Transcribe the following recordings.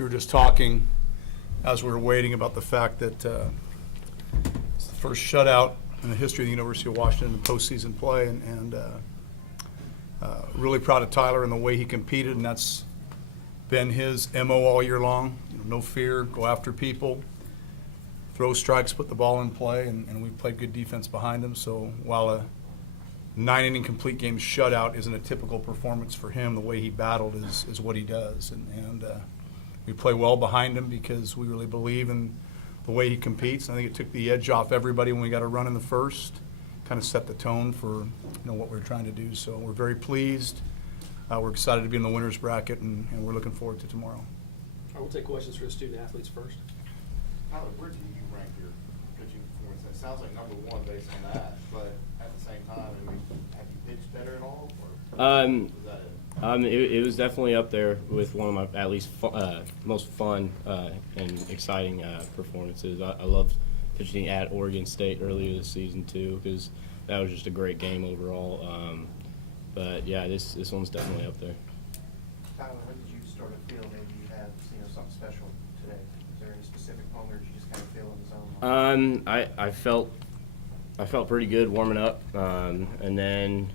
We were just talking as we were waiting about the fact that it's the first shutout in the history of the University of Washington in postseason play, and really proud of Tyler and the way he competed, and that's been his MO all year long. No fear, go after people, throw strikes, put the ball in play, and we've played good defense behind him. So while a 9-inning complete game shutout isn't a typical performance for him, the way he battled is what he does. And we play well behind him because we really believe in the way he competes. I think it took the edge off everybody when we got a run in the first, kind of set the tone for what we're trying to do. So we're very pleased. We're excited to be in the winner's bracket, and we're looking forward to tomorrow. All right, we'll take questions for the student athletes first. Tyler, where do you rank your pitching performance? It sounds like number one based on that, but at the same time, have you pitched better at all? Or was that it? It was definitely up there with one of my at least most fun and exciting performances. I loved pitching at Oregon State earlier this season too, because that was just a great game overall. But yeah, this one's definitely up there. Tyler, when did you start to feel maybe you had something special today? Is there any specific moment, or did you just kind of feel in the zone? I felt pretty good warming up, and then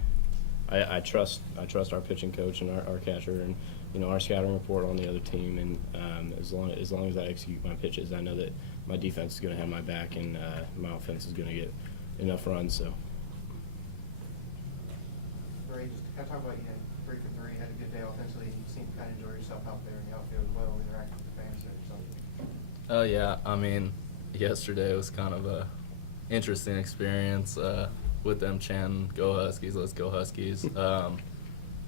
I trust our pitching coach and our catcher and our scouting report on the other team, and as long as I execute my pitches, I know that my defense is going to have my back, and my offense is going to get enough runs. So. Ray, just kind of talk about, 3 for 3, had a good day offensively. You seem to kind of enjoy yourself out there in the outfield as well, interacting with the fans there. So. Yeah, I mean, yesterday was kind of a interesting experience with them chanting "Go Huskies, let's go Huskies." But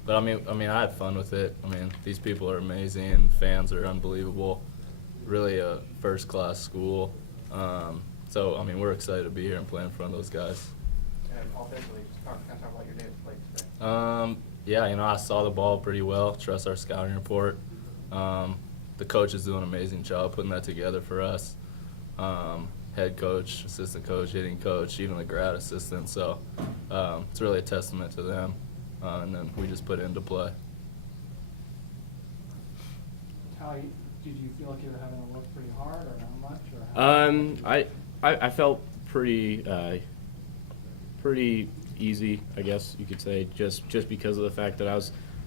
I mean, I had fun with it. I mean, these people are amazing. Fans are unbelievable. Really a first-class school. So I mean, we're excited to be here and play in front of those guys. And offensively, just talk about your day at the plate today. Yeah, I saw the ball pretty well. Trust our scouting report. The coach is doing an amazing job putting that together for us. Head coach, assistant coach, hitting coach, even the grad assistant. So it's really a testament to them. And then we just put it into play. Did you feel like you were having to work pretty hard, or not much, or how? I felt pretty easy, I guess you could say, just because of the fact that I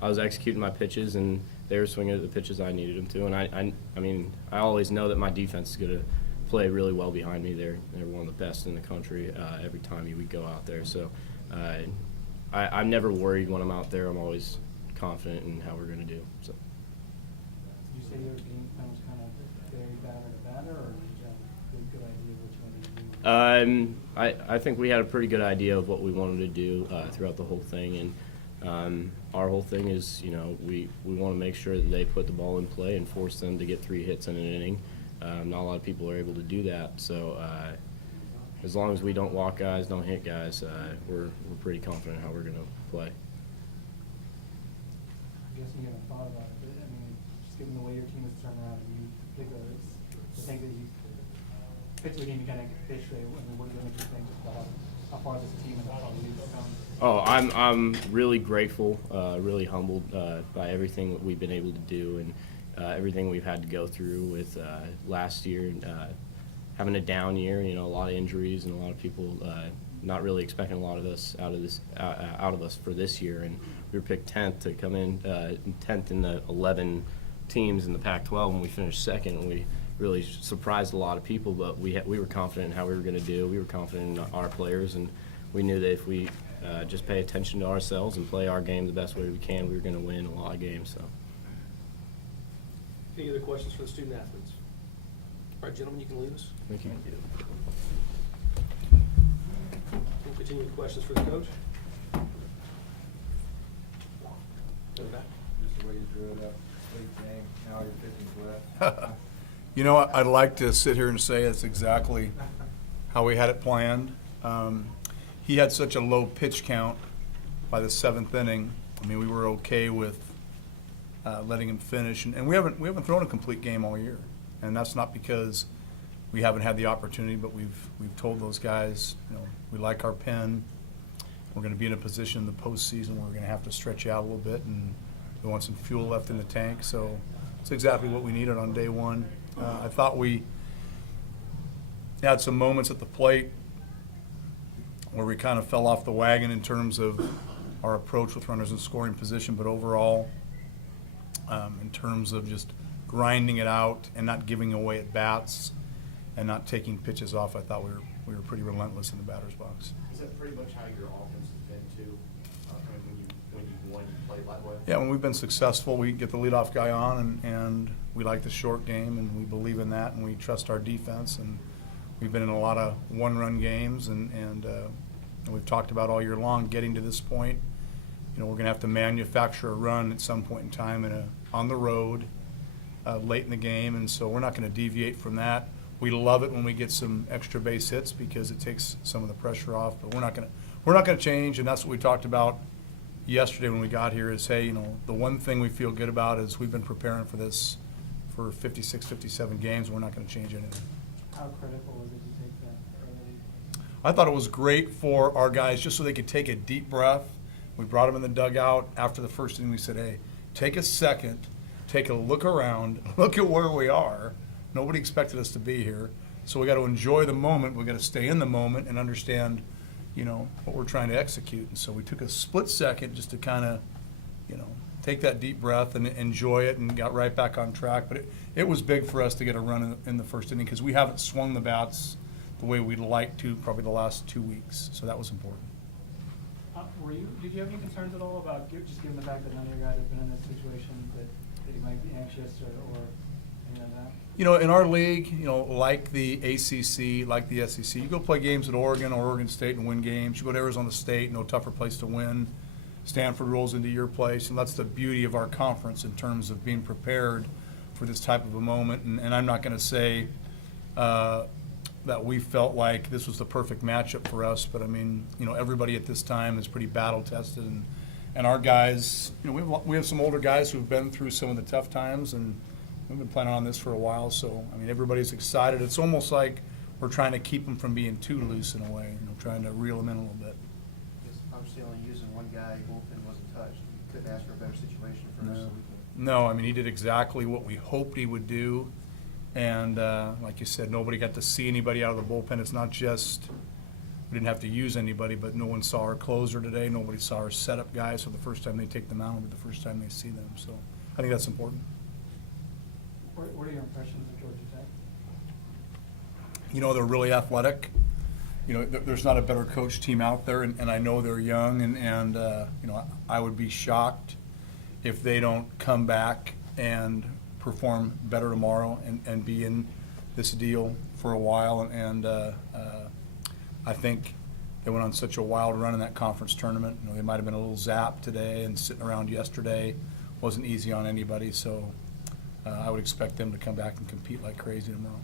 was executing my pitches and they were swinging at the pitches I needed them to, and I mean I always know that my defense is going to play really well behind me. They're one of the best in the country every time we go out there. So I'm never worried when I'm out there. I'm always confident in how we're going to do. So. Did you say your game plan was kind of very batter, or did you have a good idea of what you wanted to do? I think we had a pretty good idea of what we wanted to do throughout the whole thing, and our whole thing is, we want to make sure that they put the ball in play and force them to get 3 hits in an inning. Not a lot of people are able to do that, so as long as we don't walk guys, don't hit guys, we're pretty confident how we're going to play. I'm guessing you haven't thought about it, but I mean, just given the way your team has turned around, and you particularly the thing that you pitch the game, you kind of pitch. I mean, what do you think about how far this team and how far the league's come? Oh, I'm really grateful, really humbled by everything that we've been able to do, and everything we've had to go through with last year, having a down year. A lot of injuries and a lot of people not really expecting a lot of us out of us for this year. And we were picked 10th to come in 10th in the 11 teams in the Pac-12, and we finished second. And we really surprised a lot of people, but we were confident in how we were going to do. We were confident in our players, and we knew that if we just pay attention to ourselves and play our game the best way we can, we were going to win a lot of games. So. Any other questions for the student athletes? All right, gentlemen, you can leave us. Thank you. We'll continue with questions for the coach. Go back. Just the way you drew it up, late game, now you're pitching left. I'd like to sit here and say it's exactly how we had it planned. He had such a low pitch count by the 7th inning. I mean, we were okay with letting him finish, and we haven't thrown a complete game all year, and that's not because we haven't had the opportunity, but we've told those guys, we like our pen. We're going to be in a position in the postseason where we're going to have to stretch out a little bit, and we want some fuel left in the tank. So It's exactly what we needed on day one. I thought we had some moments at the plate where we kind of fell off the wagon in terms of our approach with runners in scoring position, but overall, in terms of just grinding it out and not giving away at bats and not taking pitches off, I thought we were pretty relentless in the batter's box. Is that pretty much how your offense has been too? I mean, when you won, you played that way? Yeah, when we've been successful, we get the leadoff guy on, and we like the short game, and we believe in that, and we trust our defense. And we've been in a lot of one-run games, and we've talked about all year long getting to this point. You know, we're going to have to manufacture a run at some point in time on the road late in the game, and so we're not going to deviate from that. We love it when we get some extra base hits because it takes some of the pressure off, but we're not going to change, and that's what we talked about yesterday when we got here is, hey, you know, the one thing we feel good about is we've been preparing for this for 56, 57 games. We're not going to change anything. How critical was it to take that early? I thought it was great for our guys just so they could take a deep breath. We brought them in the dugout after the first inning. We said, hey, take a second, take a look around, look at where we are. Nobody expected us to be here. So we got to enjoy the moment. We got to stay in the moment and understand, you know, what we're trying to execute. And so we took a split second just to kind of, you know, take that deep breath and enjoy it, and got right back on track. But it was big for us to get a run in the first inning because we haven't swung the bats the way we'd like to probably the last 2 weeks. So that was important. Did you have any concerns at all about, just given the fact that none of your guys have been in this situation, that you might be anxious or anything like that? You know, in our league, you know, like the ACC, like the SEC, you go play games at Oregon or Oregon State and win games. You go to Arizona State, no tougher place to win. Stanford rolls into your place, and that's the beauty of our conference in terms of being prepared for this type of a moment. And I'm not going to say that we felt like this was the perfect matchup for us, but I mean, you know, everybody at this time is pretty battle tested, and our guys, you know, we have some older guys who've been through some of the tough times, and we've been planning on this for a while. So I mean, everybody's excited. It's almost like we're trying to keep them from being too loose in a way, you know, trying to reel them in a little bit. Just obviously only using one guy, bullpen wasn't touched. You couldn't ask for a better situation for us, so we can. No, I mean, he did exactly what we hoped he would do. And like you said, nobody got to see anybody out of the bullpen. It's not just we didn't have to use anybody, but no one saw our closer today. Nobody saw our setup guys for the first time they take them out, or the first time they see them. So I think that's important. What are your impressions of Georgia Tech? You know, they're really athletic. You know, there's not a better coach team out there, and I know they're young, and you know, I would be shocked if they don't come back and perform better tomorrow and be in this deal for a while. And I think they went on such a wild run in that conference tournament. You know, they might have been a little zapped today, and sitting around yesterday wasn't easy on anybody. So I would expect them to come back and compete like crazy tomorrow.